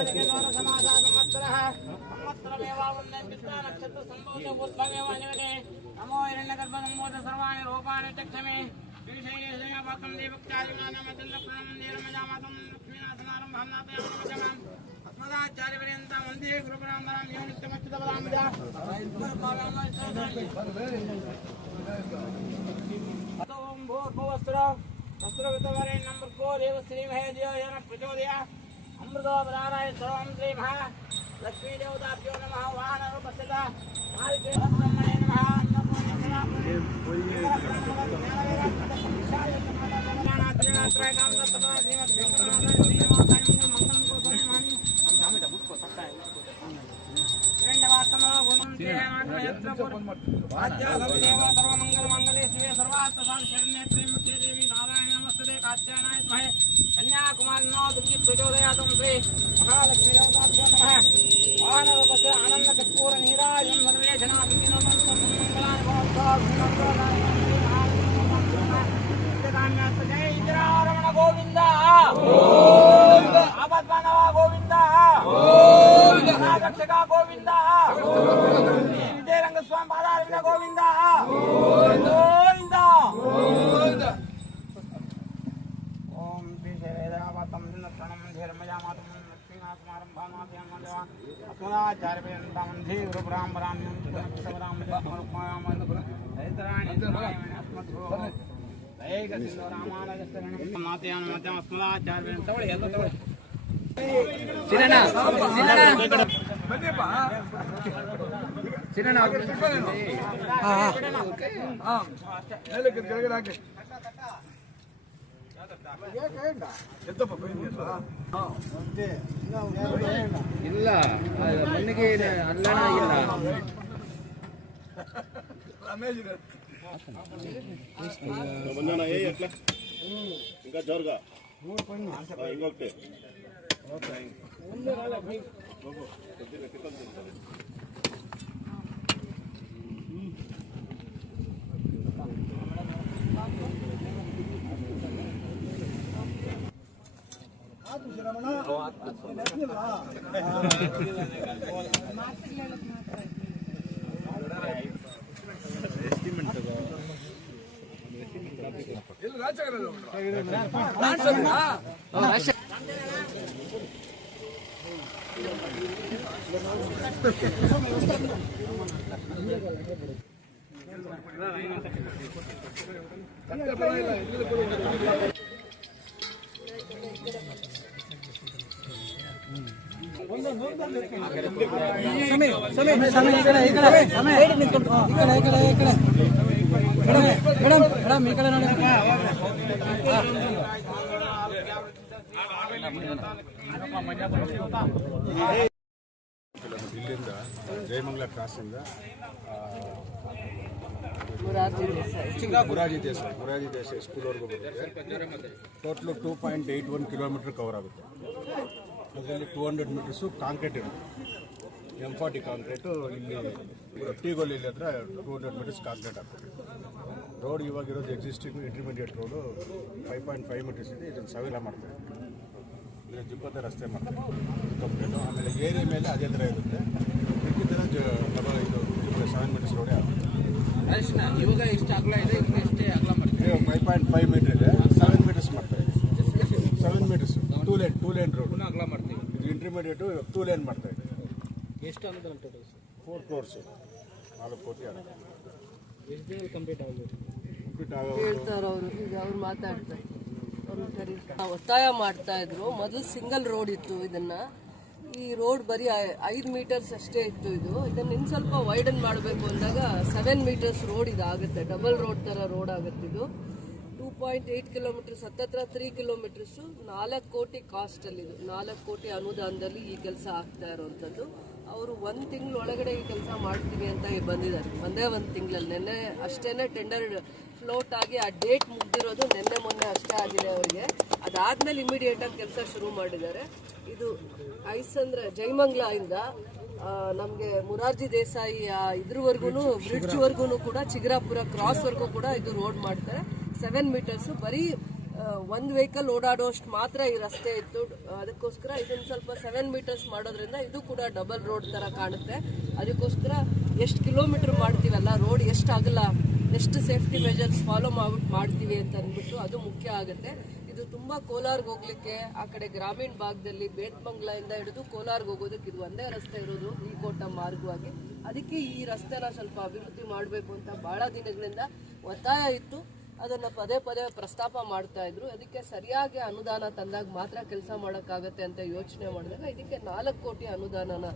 Number 4 एव श्री महेदेव प्रचोदया अमृतोपदानाय सर्वं श्री महा लक्ष्मी देवताभ्यो नमः वाहन रूपस्यता मालिके ब्रह्मणे नमः सर्वमंगल शिवे सर्वार्थ शरण्ये त्र्यंबके देवी नारायण नमस्ते कात्यायनाय विद्महे कन्याकुमारी दुर्गे प्रचोदयात् श्री महालक्ष्मी देवताभ्यो नमः वानरूपस्य आनंद कर्पूर नीराजं सर्वे जना विघ्नोपं मंगलानि भवन्तु जय इंद्रारमण गोविंद गोविंद आपद्बांधव गोविंद गोविंद रक्षक गोविंद विजयरंग स्वामी पादारविंद गोविंद गोविंद गोविंद ओम श्री वेदावतम प्रणम धीरमयामातम लक्ष्मीनाथमारं भामाभ्यां मन्दवा अस्मदाचार्यपर्यन्तं वन्दे गुरुपरम्परां सबरां समर्पयामि हैतराणि अस्मद्गुरोः दैक सिंधु रामानुजशरणं मातयान मध्यम अस्मदाचार्यपर्यन्तं तवळे ಎಲ್ಲ ತವळे ಸಿರಣ ಬನ್ನಿಪ್ಪ ಸಿರಣ ಹಾ ನೆಲಕ್ಕೆ ಕೆಳಗಡೆ ಹಾಕಿ ಇಲ್ಲ ಮಣ್ಣಿಗೆ ಅಲ್ಲಣ ಇಲ್ಲ ఇంకా జోరుగా ఇంకొకటి ಇಲ್ಲಿಂದ ಜಯಮಂಗಲ ಕ್ರಾಸಿಂದ ಮುರಾರ್ಜಿ ದೇಸಾಯಿ ಸ್ಕೂಲ್ವರೆಗೂ ಬರುತ್ತೆ. ಟೋಟಲು 2.81 ಕಿಲೋಮೀಟರ್ ಕವರ್ ಆಗುತ್ತೆ. ಅದರಲ್ಲಿ 200 ಮೀಟರ್ಸು ಕಾಂಕ್ರೀಟ್ ಇರುತ್ತೆ. M40 ಕಾಂಕ್ರೀಟು ಇಲ್ಲಿ ಟಿ-ಗೋಲ್ ಇಲ್ಲಿ ಹತ್ರ 200 ಮೀಟರ್ಸ್ ಕಾಂಕ್ರೀಟ್ ಆಗ್ತದೆ. ರೋಡ್ ಇವಾಗಿರೋದು ಎಕ್ಸಿಸ್ಟಿಂಗ್ ಇಂಟರ್ಮೀಡಿಯೇಟ್ ರೋಡು 5.5 ಮೀಟರ್ಸ್ ಇದೆ. ಇದನ್ನು ಸವಿಲ ಮಾಡ್ತಾರೆ. ಇದು ಜಿಪ್ಪದ ರಸ್ತೆ ಮಾಡ್ತಾರೆ ಕಂಪ್ಲೀಟು. ಆಮೇಲೆ ಏರಿಯಾ ಮೇಲೆ ಅದೇ ಥರ ಇರುತ್ತೆ. ಇದರ ಇದು 7 ಮೀಟರ್ಸ್ ರೋಡೇ ಆಗುತ್ತೆ. ಇವಾಗ ಎಷ್ಟು ಅಗಲ ಇದೆ, ಎಷ್ಟೇ ಅಗಲ ಮಾಡ್ತೀವಿ? 5.5 ಮೀಟರ್ ಇದೆ. 7 ಮೀಟರ್ಸ್ ಮಾಡ್ತಾರೆ. 7 ಮೀಟರ್ಸ್ ಟೂ ಲೇನ್ ರೋಡ್ ಅಗಲ ಮಾಡ್ತೀವಿ. ಇದು ಇಂಟರ್ಮೀಡಿಯೇಟು 2 ಲೇನ್ ಮಾಡ್ತಾ ಇದೆ. ಎಷ್ಟು ಅನುದಾನ ಟೋಟಲ್? 4 crores 4 ಕೋಟಿ ಆಗುತ್ತೆ. ಎಷ್ಟು ದಿನ ಕಂಪ್ಲೀಟ್ ಆಗೋದು? ಹೇಳ್ತಾರೆ ಅವರು. ಈಗ ಅವ್ರು ಮಾತಾಡ್ತಾರೆ. ಒತ್ತಾಯ ಮಾಡ್ತಾ ಇದ್ರು. ಮೊದಲು ಸಿಂಗಲ್ ರೋಡ್ ಇತ್ತು. ಇದನ್ನ ಈ ರೋಡ್ ಬರೀ 5 ಮೀಟರ್ಸ್ ಅಷ್ಟೇ ಇತ್ತು. ಇದನ್ನ ಇನ್ನು ಸ್ವಲ್ಪ ವೈಡನ್ ಮಾಡಬೇಕು ಅಂದಾಗ 7 ಮೀಟರ್ಸ್ ರೋಡ್ ಇದಾಗುತ್ತೆ. ಡಬಲ್ ರೋಡ್ ತರ ರೋಡ್ ಆಗುತ್ತೆ. ಇದು 2.8 ಕಿಲೋಮೀಟರ್ಸ್, ಹತ್ತತ್ರ 3 ಕಿಲೋಮೀಟರ್ಸು. 4 ಕೋಟಿ ಕಾಸ್ಟ್ ಅಲ್ಲಿ, ಇದು 4 ಕೋಟಿ ಅನುದಾನದಲ್ಲಿ ಈ ಕೆಲಸ ಆಗ್ತಾ ಇರುವಂಥದ್ದು. ಅವರು 1 ತಿಂಗಳೊಳಗಡೆ ಈ ಕೆಲಸ ಮಾಡ್ತೀವಿ ಅಂತ ಬಂದಿದ್ದಾರೆ. ಒಂದೇ 1 ತಿಂಗಳಲ್ಲಿ. ನೆನ್ನೆ ಅಷ್ಟೇನೆ ಟೆಂಡರ್ ಫ್ಲೋಟ್ ಆಗಿ ಆ ಡೇಟ್ ಮುಗ್ದಿರೋದು ನಿನ್ನೆ ಮೊನ್ನೆ ಅಷ್ಟೇ ಆಗಿದೆ ಅವರಿಗೆ. ಅದಾದ್ಮೇಲೆ ಇಮಿಡಿಯೇಟ್ ಆಗಿ ಕೆಲಸ ಶುರು ಮಾಡಿದ್ದಾರೆ. ಇದು ಐಸಂದ್ರ ಜಯಮಂಗ್ಲ ಇಂದ ನಮಗೆ ಮುರಾರ್ಜಿ ದೇಸಾಯಿ ಇದ್ರವರೆಗೂ ಬ್ರಿಡ್ಜ್ವರೆಗೂ ಕೂಡ ಚಿಗರಾಪುರ ಕ್ರಾಸ್ವರೆಗೂ ಕೂಡ ಇದು ರೋಡ್ ಮಾಡ್ತಾರೆ. 7 ಮೀಟರ್ಸು ಬರೀ ಒಂದು ವೆಹಿಕಲ್ ಓಡಾಡೋಷ್ಟು ಮಾತ್ರ ಈ ರಸ್ತೆ ಇತ್ತು. ಅದಕ್ಕೋಸ್ಕರ ಇದನ್ನು ಸ್ವಲ್ಪ 7 ಮೀಟರ್ಸ್ ಮಾಡೋದ್ರಿಂದ ಇದು ಕೂಡ ಡಬಲ್ ರೋಡ್ ಥರ ಕಾಣುತ್ತೆ. ಅದಕ್ಕೋಸ್ಕರ ಎಷ್ಟು ಕಿಲೋಮೀಟರ್ ಮಾಡ್ತೀವಲ್ಲ, ರೋಡ್ ಎಷ್ಟು ಆಗಲ್ಲ, ಎಷ್ಟು ಸೇಫ್ಟಿ ಮೆಜರ್ಸ್ ಫಾಲೋ ಮಾಡ್ತೀವಿ ಅಂತ ಅಂದ್ಬಿಟ್ಟು ಅದು ಮುಖ್ಯ ಆಗುತ್ತೆ. ಇದು ತುಂಬ ಕೋಲಾರ್ಗೆ ಹೋಗ್ಲಿಕ್ಕೆ ಆ ಕಡೆ ಗ್ರಾಮೀಣ ಭಾಗದಲ್ಲಿ ಬೇಟ್ಮಂಗ್ಲಿಂದ ಹಿಡಿದು ಕೋಲಾರ್ಗೆ ಹೋಗೋದಕ್ಕೆ ಇದು ಒಂದೇ ರಸ್ತೆ ಇರೋದು, ಈ ಕೋಟ ಮಾರ್ಗವಾಗಿ. ಅದಕ್ಕೆ ಈ ರಸ್ತೆನ ಸ್ವಲ್ಪ ಅಭಿವೃದ್ಧಿ ಮಾಡಬೇಕು ಅಂತ ಭಾಳ ದಿನಗಳಿಂದ ಒತ್ತಾಯ ಇತ್ತು. ಅದನ್ನು ಪದೇ ಪದೇ ಪ್ರಸ್ತಾಪ ಮಾಡ್ತಾ ಇದ್ರು. ಅದಕ್ಕೆ ಸರಿಯಾಗಿ ಅನುದಾನ ತಂದಾಗ ಮಾತ್ರ ಕೆಲಸ ಮಾಡೋಕ್ಕಾಗತ್ತೆ ಅಂತ ಯೋಚನೆ ಮಾಡಿದಾಗ ಇದಕ್ಕೆ 4 ಕೋಟಿ ಅನುದಾನನ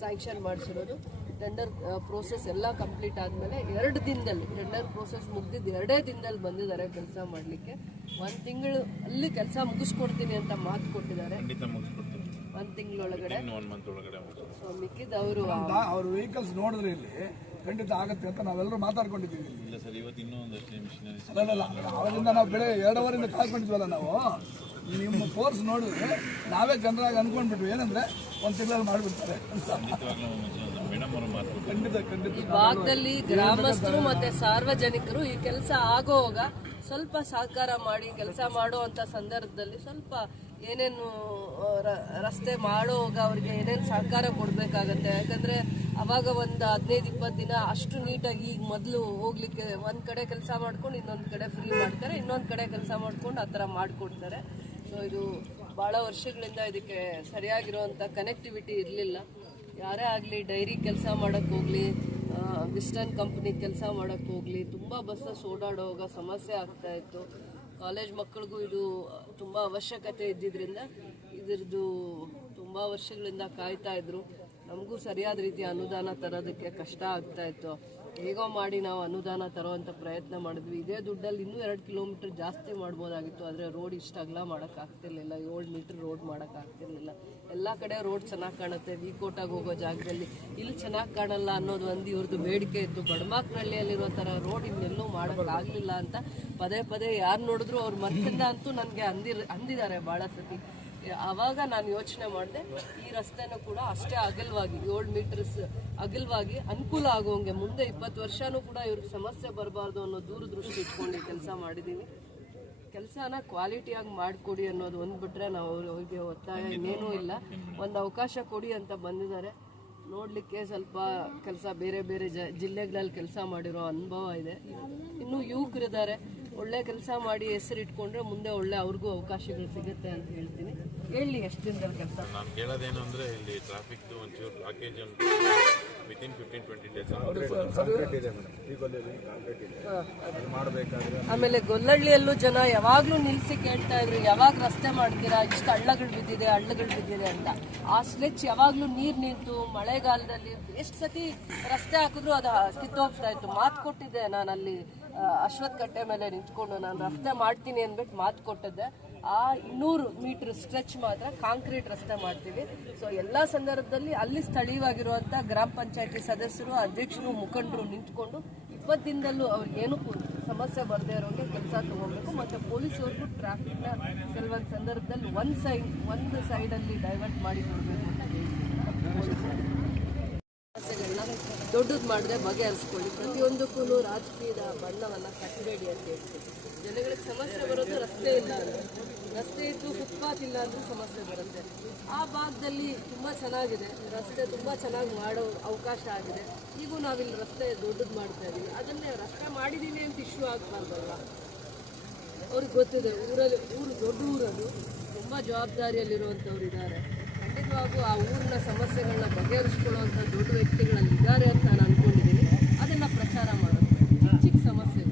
ಸ್ಯಾಂಕ್ಷನ್ ಮಾಡಿಸಿರೋದು. ಟೆಂಡರ್ ಪ್ರೋಸೆಸ್ ಎಲ್ಲ ಕಂಪ್ಲೀಟ್ ಆದಮೇಲೆ 2 ದಿನದಲ್ಲಿ ಟೆಂಡರ್ ಪ್ರೋಸೆಸ್ ಮುಗ್ದಿದ್ದು 2 ದಿನದಲ್ಲಿ ಬಂದಿದ್ದಾರೆ ಕೆಲಸ ಮಾಡಲಿಕ್ಕೆ. 1 ತಿಂಗಳು ಅಲ್ಲಿ ಕೆಲಸ ಮುಗಿಸ್ಕೊಡ್ತೀನಿ ಅಂತ ಮಾತು ಕೊಟ್ಟಿದ್ದಾರೆ. 1 ತಿಂಗಳೊಳಗಡೆ ಮಿಕ್ಕಿದ ಅವರು ವೆಹಿಕಲ್ಸ್ ನೋಡಿದ್ರೆ ಇಲ್ಲಿ ಖಂಡಿತ ಆಗುತ್ತೆ ಅಂತ ನಾವೆಲ್ಲರೂ ಮಾತಾಡ್ಕೊಂಡಿದ್ದೀವಿ. ಇಲ್ಲ ಸರ್, ಇವತ್ತು ಇನ್ನೂ ಒಂದಷ್ಟು ಮಿಷನರಿ ಅಲ್ಲ, ಅವರಿಂದ ನಾವು ಬೆಳೆ 2 ಅವರಿಂದ ಕಾಯ್ಕೊಂಡಿದ್ವಲ್ಲ ನಾವು. ನಿಮ್ಮ ಫೋರ್ಸ್ ನೋಡಿದ್ರೆ ನಾವೇ ಜನರಾಗಿ ಅನ್ಕೊಂಡ್ಬಿಟ್ವಿ, ಏನಂದ್ರೆ 1 ತಿಂಗಳಲ್ಲಿ ಮಾಡಿಬಿಡ್ತಾರೆ. ಮೇಡಮ್ ಅವರು ಮಾತು ಖಂಡಿತ ಈ ಭಾಗದಲ್ಲಿ ಗ್ರಾಮಸ್ಥರು ಮತ್ತೆ ಸಾರ್ವಜನಿಕರು ಈ ಕೆಲಸ ಆಗೋವಾಗ ಸ್ವಲ್ಪ ಸಹಕಾರ ಮಾಡಿ ಕೆಲಸ ಮಾಡುವಂತ ಸಂದರ್ಭದಲ್ಲಿ ಸ್ವಲ್ಪ ಏನೇನು ರಸ್ತೆ ಮಾಡೋವಾಗ ಅವ್ರಿಗೆ ಏನೇನು ಸಹಕಾರ ಕೊಡಬೇಕಾಗತ್ತೆ. ಯಾಕಂದ್ರೆ ಅವಾಗ ಒಂದು 15-20 ದಿನ ಅಷ್ಟು ನೀಟಾಗಿ ಈಗ ಮೊದಲು ಹೋಗ್ಲಿಕ್ಕೆ ಒಂದು ಕಡೆ ಕೆಲಸ ಮಾಡ್ಕೊಂಡು ಇನ್ನೊಂದು ಕಡೆ ಫ್ರೀ ಮಾಡ್ತಾರೆ, ಇನ್ನೊಂದು ಕಡೆ ಕೆಲಸ ಮಾಡ್ಕೊಂಡು ಆ ಥರ ಮಾಡಿಕೊಡ್ತಾರೆ. ಸೊ ಇದು ಭಾಳ ವರ್ಷಗಳಿಂದ ಇದಕ್ಕೆ ಸರಿಯಾಗಿರುವಂಥ ಕನೆಕ್ಟಿವಿಟಿ ಇರಲಿಲ್ಲ. ಯಾರೇ ಆಗಲಿ ಡೈರಿ ಕೆಲಸ ಮಾಡೋಕ್ಕೆ ಹೋಗಲಿ, ವಿಸ್ಟರ್ನ್ ಕಂಪ್ನಿ ಕೆಲಸ ಮಾಡೋಕ್ಕೆ ಹೋಗಲಿ, ತುಂಬ ಬಸ್ಸಸ್ ಓಡಾಡುವಾಗ ಸಮಸ್ಯೆ ಆಗ್ತಾಯಿತ್ತು. ಕಾಲೇಜ್ ಮಕ್ಕಳಿಗೂ ಇದು ತುಂಬ ಅವಶ್ಯಕತೆ ಇದ್ದಿದ್ದರಿಂದ ಇದ್ರದ್ದು ತುಂಬ ವರ್ಷಗಳಿಂದ ಕಾಯ್ತಾ ಇದ್ರು. ನಮಗೂ ಸರಿಯಾದ ರೀತಿಯ ಅನುದಾನ ತರೋದಕ್ಕೆ ಕಷ್ಟ ಆಗ್ತಾಯಿತ್ತು. ಹೇಗೋ ಮಾಡಿ ನಾವು ಅನುದಾನ ತರೋವಂಥ ಪ್ರಯತ್ನ ಮಾಡಿದ್ವಿ. ಇದೇ ದುಡ್ಡಲ್ಲಿ ಇನ್ನೂ 2 ಕಿಲೋಮೀಟರ್ ಜಾಸ್ತಿ ಮಾಡ್ಬೋದಾಗಿತ್ತು, ಆದರೆ ರೋಡ್ ಇಷ್ಟು ಅಗಲ ಮಾಡೋಕ್ಕಾಗ್ತಿರ್ಲಿಲ್ಲ. 7 ಮೀಟ್ರ್ ರೋಡ್ ಮಾಡೋಕ್ಕಾಗ್ತಿರ್ಲಿಲ್ಲ. ಎಲ್ಲ ಕಡೆ ರೋಡ್ ಚೆನ್ನಾಗಿ ಕಾಣುತ್ತೆ, ವಿಕೋಟಾಗಿ ಹೋಗೋ ಜಾಗದಲ್ಲಿ ಇಲ್ಲಿ ಚೆನ್ನಾಗಿ ಕಾಣಲ್ಲ ಅನ್ನೋದು ಒಂದು ಇವ್ರದ್ದು ಬೇಡಿಕೆ ಇತ್ತು. ಬಡಮಾಕ್ನಹಳ್ಳಿಯಲ್ಲಿರೋ ಥರ ರೋಡ್ ಇನ್ನೆಲ್ಲೂ ಮಾಡೋಕ್ಕಾಗಲಿಲ್ಲ ಅಂತ ಪದೇ ಪದೇ ಯಾರು ನೋಡಿದ್ರು ಅವ್ರ ಮನಸ್ಸಿಂದ ಅಂತೂ ನನಗೆ ಅಂದಿದ್ದಾರೆ ಭಾಳ ಸತಿ. ಆವಾಗ ನಾನು ಯೋಚನೆ ಮಾಡಿದೆ, ಈ ರಸ್ತೆನೂ ಕೂಡ ಅಷ್ಟೇ ಅಗಲವಾಗಿ 7 ಮೀಟರ್ಸ್ ಅಗಲವಾಗಿ ಅನುಕೂಲ ಆಗೋಂಗೆ ಮುಂದೆ 20 ವರ್ಷನೂ ಕೂಡ ಇವ್ರಿಗೆ ಸಮಸ್ಯೆ ಬರಬಾರ್ದು ಅನ್ನೋ ದೂರದೃಷ್ಟಿ ಇಟ್ಕೊಂಡು ಕೆಲಸ ಮಾಡಿದ್ದೀವಿ. ಕೆಲಸನ ಕ್ವಾಲಿಟಿಯಾಗಿ ಮಾಡಿಕೊಡಿ ಅನ್ನೋದು ಒಂದು ಬಿಟ್ಟರೆ ನಾವು ಅವ್ರಿಗೆ ಒತ್ತಾಯ ಇನ್ನೇನೂ ಇಲ್ಲ. ಒಂದು ಅವಕಾಶ ಕೊಡಿ ಅಂತ ಬಂದಿದ್ದಾರೆ. ನೋಡಲಿಕ್ಕೆ ಸ್ವಲ್ಪ ಕೆಲಸ ಬೇರೆ ಬೇರೆ ಜಿಲ್ಲೆಗಳಲ್ಲಿ ಕೆಲಸ ಮಾಡಿರೋ ಅನುಭವ ಇದೆ. ಇನ್ನೂ ಯುವಕರಿದ್ದಾರೆ, ಒಳ್ಳೆ ಕೆಲಸ ಮಾಡಿ ಹೆಸರಿಟ್ಕೊಂಡ್ರೆ ಮುಂದೆ ಒಳ್ಳೆ ಅವ್ರಿಗೂ ಅವಕಾಶಗಳು ಸಿಗುತ್ತೆ ಅಂತ ಹೇಳ್ತೀನಿ. ಹೇಳಿ ಎಷ್ಟು ದಿನದಲ್ಲಿ ಕೆಲಸ? ನಾನು ಕೇಳೋದೇನು ಅಂದರೆ ಇಲ್ಲಿ ಟ್ರಾಫಿಕ್ದು ಒಂಚೂರು ಬ್ಲಾಕೇಜ್ ಉಂಟು. ವಿತಿನ್ 15-20 ಡೇಸ್ ಆಮೇಲೆ ಗೊಲ್ಲಹಳ್ಳಿಯಲ್ಲೂ ಜನ ಯಾವಾಗಲೂ ನಿಲ್ಲಿಸಿ ಕೇಳ್ತಾ ಇದ್ರು, ಯಾವಾಗ ರಸ್ತೆ ಮಾಡ್ತೀರಾ, ಇಷ್ಟು ಹಳ್ಳಗಳು ಬಿದ್ದಿದೆ ಅಂತ. ಆ ಸ್ಲೆಚ್ ಯಾವಾಗಲೂ ನೀರು ನಿಂತು ಮಳೆಗಾಲದಲ್ಲಿ ಎಷ್ಟು ಸತಿ ರಸ್ತೆ ಹಾಕಿದ್ರು ಅದು ಕಿತ್ತೋಗ್ತಾ ಇತ್ತು. ಮಾತು ಕೊಟ್ಟಿದ್ದೆ ನಾನು ಅಲ್ಲಿ ಅಶ್ವತ್ಥ ಕಟ್ಟೆ ಮೇಲೆ ನಿಂತ್ಕೊಂಡು, ನಾನು ರಸ್ತೆ ಮಾಡ್ತೀನಿ ಅಂದ್ಬಿಟ್ಟು ಮಾತು ಕೊಟ್ಟಿದ್ದೆ. ಆ 200 ಮೀಟರ್ ಸ್ಟ್ರೆಚ್ ಮಾತ್ರ ಕಾಂಕ್ರೀಟ್ ರಸ್ತೆ ಮಾಡ್ತೀವಿ. ಸೊ ಎಲ್ಲ ಸಂದರ್ಭದಲ್ಲಿ ಅಲ್ಲಿ ಸ್ಥಳೀಯವಾಗಿರುವಂಥ ಗ್ರಾಮ ಪಂಚಾಯತಿ ಸದಸ್ಯರು, ಅಧ್ಯಕ್ಷರು, ಮುಖಂಡರು ನಿಂತ್ಕೊಂಡು 20 ದಿನದಲ್ಲೂ ಅವ್ರಿಗೇನು ಸಮಸ್ಯೆ ಬರದೇ ಇರೋಂಗೆ ಕೆಲಸ ತಗೋಬೇಕು. ಮತ್ತು ಪೊಲೀಸವ್ರಿಗೂ ಟ್ರಾಫಿಕ್ನ ಕೆಲವೊಂದು ಸಂದರ್ಭದಲ್ಲಿ ಒಂದು ಸೈಡಲ್ಲಿ ಡೈವರ್ಟ್ ಮಾಡಿ ಕೊಡಬೇಕು ಅಂತ ಹೇಳ್ತೀನಿ. ಸಮಸ್ಯೆಗಳನ್ನ ದೊಡ್ಡದು ಮಾಡದೆ ಬಗೆಹರಿಸ್ಕೊಳ್ಳಿ. ಪ್ರತಿಯೊಂದಕ್ಕೂ ರಾಜಕೀಯದ ಬಣ್ಣವನ್ನು ಕಟ್ಟಬೇಡಿ ಅಂತ ಹೇಳ್ತೀವಿ. ಜನಗಳಿಗೆ ಸಮಸ್ಯೆ ಬರೋದು ರಸ್ತೆ ಇಲ್ಲ ಅಂದರೆ, ರಸ್ತೆ ಇದ್ದು ಫುಟ್ಪಾತ್ ಇಲ್ಲ ಅಂದ್ರೂ ಸಮಸ್ಯೆ ಬರುತ್ತೆ. ಆ ಭಾಗದಲ್ಲಿ ತುಂಬ ಚೆನ್ನಾಗಿದೆ ರಸ್ತೆ, ತುಂಬ ಚೆನ್ನಾಗಿ ಮಾಡೋ ಅವಕಾಶ ಆಗಿದೆ. ಈಗೂ ನಾವಿಲ್ಲಿ ರಸ್ತೆ ದೊಡ್ಡದು ಮಾಡ್ತಾ ಇದ್ದೀವಿ. ಅದನ್ನೇ ರಸ್ತೆ ಮಾಡಿದ್ದೀವಿ ಅಂತ ಇಶ್ಯೂ ಆಗಬಾರ್ದಲ್ವ. ಅವ್ರಿಗೆ ಗೊತ್ತಿದೆ ಊರು ದೊಡ್ಡ ಊರದು, ತುಂಬ ಜವಾಬ್ದಾರಿಯಲ್ಲಿರುವಂಥವ್ರು ಇದ್ದಾರೆ. ಖಂಡಿತವಾಗೂ ಆ ಊರಿನ ಸಮಸ್ಯೆಗಳನ್ನ ಬಗೆಹರಿಸ್ಕೊಳ್ಳುವಂಥ ದೊಡ್ಡ ವ್ಯಕ್ತಿಗಳಲ್ಲಿ ಇದ್ದಾರೆ ಅಂತ ನಾನು ಅಂದ್ಕೊಂಡಿದ್ದೀನಿ. ಅದನ್ನು ಪ್ರಚಾರ ಮಾಡೋದು. ಚಿಕ್ಕ ಸಮಸ್ಯೆ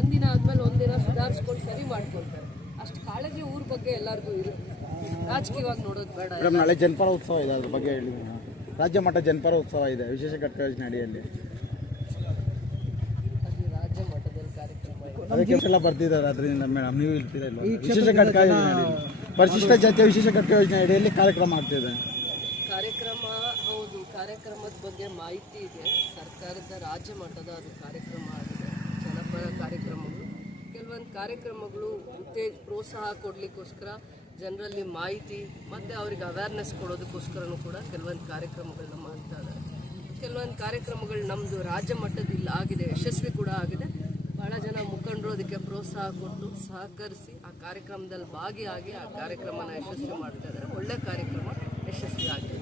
ಒಂದಿನ ಆದಮೇಲೆ ಒಂದಿನ ಸುಧಾರಿಸ್ಕೊಂಡು ಸರಿ ಮಾಡ್ಕೊಳ್ತಾರೆ. ಅಷ್ಟು ಕಾಳಜಿ ಊರ ಬಗ್ಗೆ ಎಲ್ಲರಿಗೂ ಇರುತ್ತೆ. ರಾಜಕೀಯವಾಗಿ ನೋಡೋದು ಬೇಡ. ನಾಳೆ ಜನಪರ ಉತ್ಸವ ಇದೆ, ಅದ್ರ ಬಗ್ಗೆ ಹೇಳಿ. ರಾಜ್ಯ ಮಟ್ಟ ಜನಪರ ಉತ್ಸವ ಇದೆ, ವಿಶೇಷ ಘಟ್ಟ ಯೋಜನೆ ಅಡಿಯಲ್ಲಿ. ಅದು ರಾಜ್ಯ ಮಟ್ಟದಲ್ಲಿ ಕಾರ್ಯಕ್ರಮ ಇದೆ. ಅದಕ್ಕೆ ಎಲ್ಲ ಬರ್ತಿದ್ದಾರೆ. ಅದರಿಂದ ಮೇಡಮ್ ನೀವು ಇರ್ತೀರ ಇಲ್ಲ, ವಿಶೇಷ ಘಟ್ಟ ಯೋಜನೆ, ಪರಿಶಿಷ್ಟ ಜಾತಿಯ ವಿಶೇಷ ಘಟ್ಟ ಯೋಜನೆ ಅಡಿಯಲ್ಲಿ ಕಾರ್ಯಕ್ರಮ ಆಗ್ತಿದೆ. ಕಾರ್ಯಕ್ರಮ ಹೌದು, ಕಾರ್ಯಕ್ರಮದ ಬಗ್ಗೆ ಮಾಹಿತಿ ಇದೆ. ಸರ್ಕಾರದ ರಾಜ್ಯ ಮಟ್ಟದ ಅದು ಕಾರ್ಯಕ್ರಮ ಆಗಿದೆ. ಜನಪರ ಕಾರ್ಯಕ್ರಮಗಳು, ಕೆಲವೊಂದು ಕಾರ್ಯಕ್ರಮಗಳು ಪ್ರೋತ್ಸಾಹ ಕೊಡಲಿಕ್ಕೋಸ್ಕರ ಜನರಲ್ಲಿ ಮಾಹಿತಿ ಮತ್ತು ಅವ್ರಿಗೆ ಅವೇರ್ನೆಸ್ ಕೊಡೋದಕ್ಕೋಸ್ಕರನೂ ಕೂಡ ಕೆಲವೊಂದು ಕಾರ್ಯಕ್ರಮಗಳನ್ನ ಮಾಡ್ತಾ ಇದ್ದಾರೆ. ಕೆಲವೊಂದು ಕಾರ್ಯಕ್ರಮಗಳು ನಮ್ಮದು ರಾಜ್ಯ ಮಟ್ಟದಲ್ಲಿ ಆಗಿದೆ, ಯಶಸ್ವಿ ಕೂಡ ಆಗಿದೆ. ಭಾಳ ಜನ ಮುಖಂಡರು ಅದಕ್ಕೆ ಪ್ರೋತ್ಸಾಹ ಕೊಟ್ಟು ಸಹಕರಿಸಿ ಆ ಕಾರ್ಯಕ್ರಮದಲ್ಲಿ ಭಾಗಿಯಾಗಿ ಆ ಕಾರ್ಯಕ್ರಮನ ಯಶಸ್ವಿ ಮಾಡ್ತಾ ಇದ್ದಾರೆ. ಒಳ್ಳೆ ಕಾರ್ಯಕ್ರಮ ಯಶಸ್ವಿ ಆಗಿದೆ.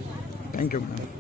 Thank you madam.